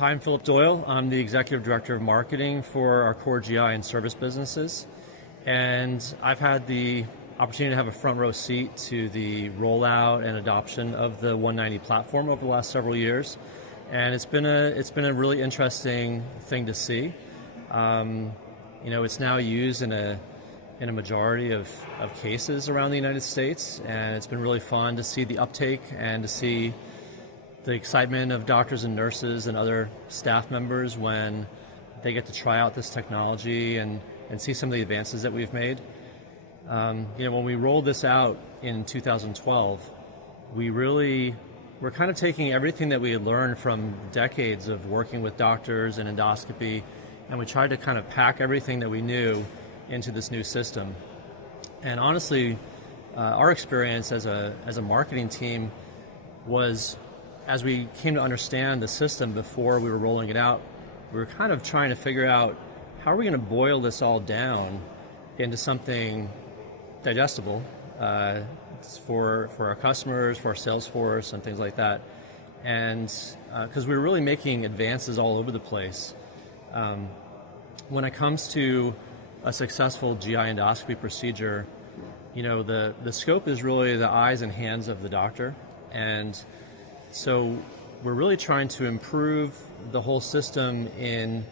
Hi, I'm Philip Doyle. I'm the Executive Director of Marketing for our core GI and service businesses. And I've had the opportunity to have a front row seat to the rollout and adoption of the 190 platform over the last several years. And it's been a really interesting thing to see. It's now used in a majority of cases around the United States, and it's been really fun to see the uptake and to see the excitement of doctors and nurses and other staff members when they get to try out this technology and see some of the advances that we've made. When we rolled this out in 2012, we're kind of taking everything that we had learned from decades of working with doctors and endoscopy, and we tried to kind of pack everything that we knew into this new system. And honestly, our experience as a marketing team was, as we came to understand the system before we were rolling it out, we were kind of trying to figure out how are we going to boil this all down into something digestible for our customers, for our sales force, and things like that. And because we were really making advances all over the place. When it comes to a successful GI endoscopy procedure, the scope is really the eyes and hands of the doctor. And so we're really trying to improve the whole system in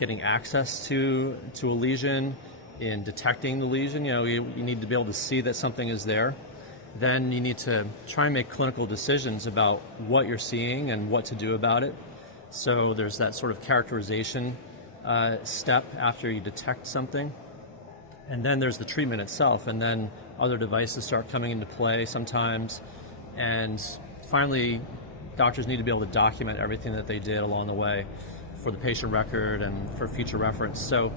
getting access to a lesion, in detecting the lesion. You need to be able to see that something is there. Then you need to try and make clinical decisions about what you're seeing and what to do about it. So there's that sort of characterization step after you detect something. And then there's the treatment itself, and then other devices start coming into play sometimes. And finally, doctors need to be able to document everything that they did along the way for the patient record and for future reference. So,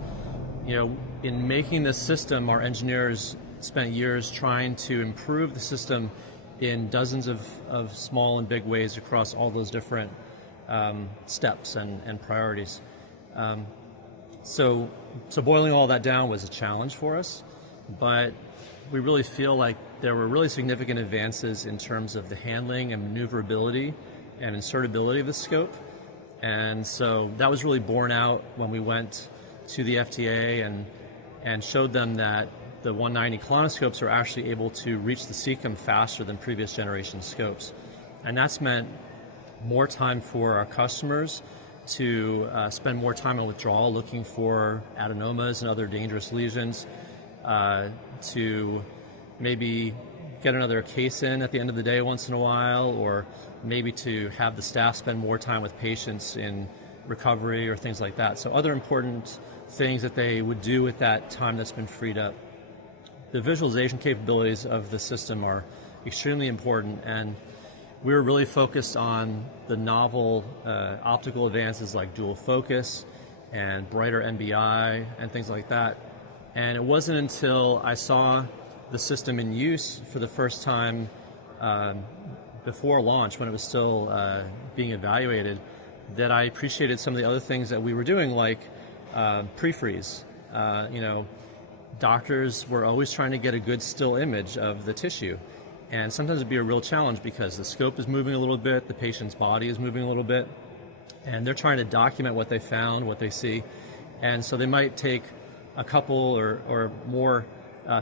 in making this system, our engineers spent years trying to improve the system in dozens of small and big ways across all those different steps and priorities. So boiling all that down was a challenge for us, but we really feel like there were really significant advances in terms of the handling and maneuverability and insertability of the scope. And so that was really borne out when we went to the FDA and showed them that the 190 colonoscopes are actually able to reach the cecum faster than previous generation scopes. And that's meant more time for our customers to spend more time on withdrawal looking for adenomas and other dangerous lesions, to maybe get another case in at the end of the day once in a while, or maybe to have the staff spend more time with patients in recovery or things like that. So other important things that they would do with that time that's been freed up. The visualization capabilities of the system are extremely important, and we were really focused on the novel optical advances like dual focus and brighter NBI and things like that. And it wasn't until I saw the system in use for the first time before launch, when it was still being evaluated, that I appreciated some of the other things that we were doing, like pre-freeze. Doctors were always trying to get a good still image of the tissue. And sometimes it'd be a real challenge because the scope is moving a little bit, the patient's body is moving a little bit, and they're trying to document what they found, what they see. And so they might take a couple or more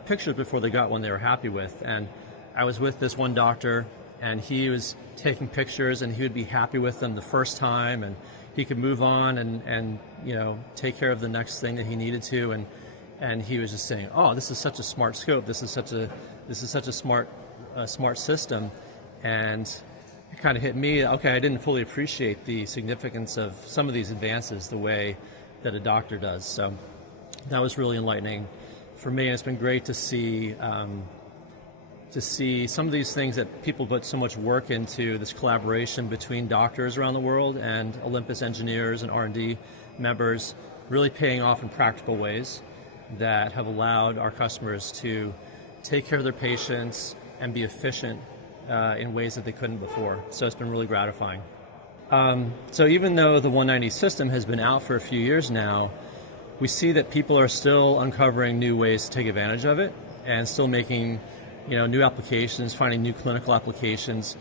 pictures before they got one they were happy with. And I was with this one doctor, and he was taking pictures, and he would be happy with them the first time, and he could move on and take care of the next thing that he needed to. And he was just saying, "Oh, this is such a smart scope. This is such a smart system." And it kind of hit me, okay, I didn't fully appreciate the significance of some of these advances the way that a doctor does. So that was really enlightening for me, and it's been great to see some of these things that people put so much work into, this collaboration between doctors around the world and Olympus engineers and R&D members, really paying off in practical ways that have allowed our customers to take care of their patients and be efficient in ways that they couldn't before. So it's been really gratifying. So even though the 190 system has been out for a few years now, we see that people are still uncovering new ways to take advantage of it and still making new applications, finding new clinical applications.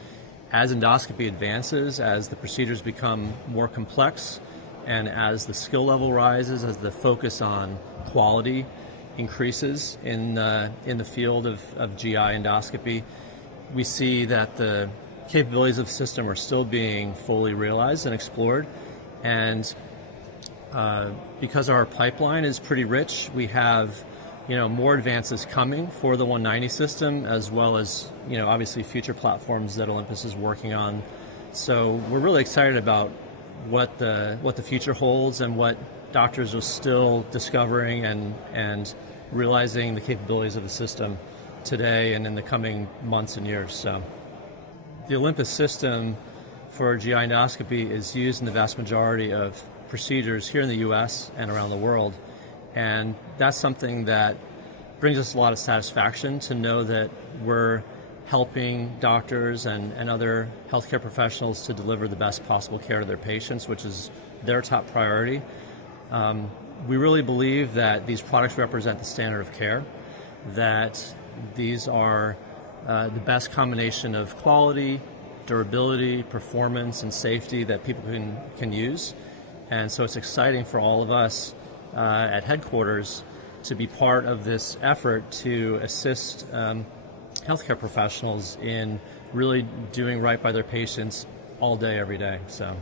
as endoscopy advances, as the procedures become more complex, and as the skill level rises, as the focus on quality increases in the field of GI endoscopy, we see that the capabilities of the system are still being fully realized and explored. And because our pipeline is pretty rich, we have more advances coming for the 190 system, as well as obviously future platforms that Olympus is working on. So we're really excited about what the future holds and what doctors are still discovering and realizing the capabilities of the system today and in the coming months and years. So the Olympus system for GI endoscopy is used in the vast majority of procedures here in the US and around the world. And that's something that brings us a lot of satisfaction to know that we're helping doctors and other healthcare professionals to deliver the best possible care to their patients, which is their top priority. We really believe that these products represent the standard of care, that these are the best combination of quality, durability, performance, and safety that people can use. And so it's exciting for all of us at headquarters to be part of this effort to assist healthcare professionals in really doing right by their patients all day, every day. So.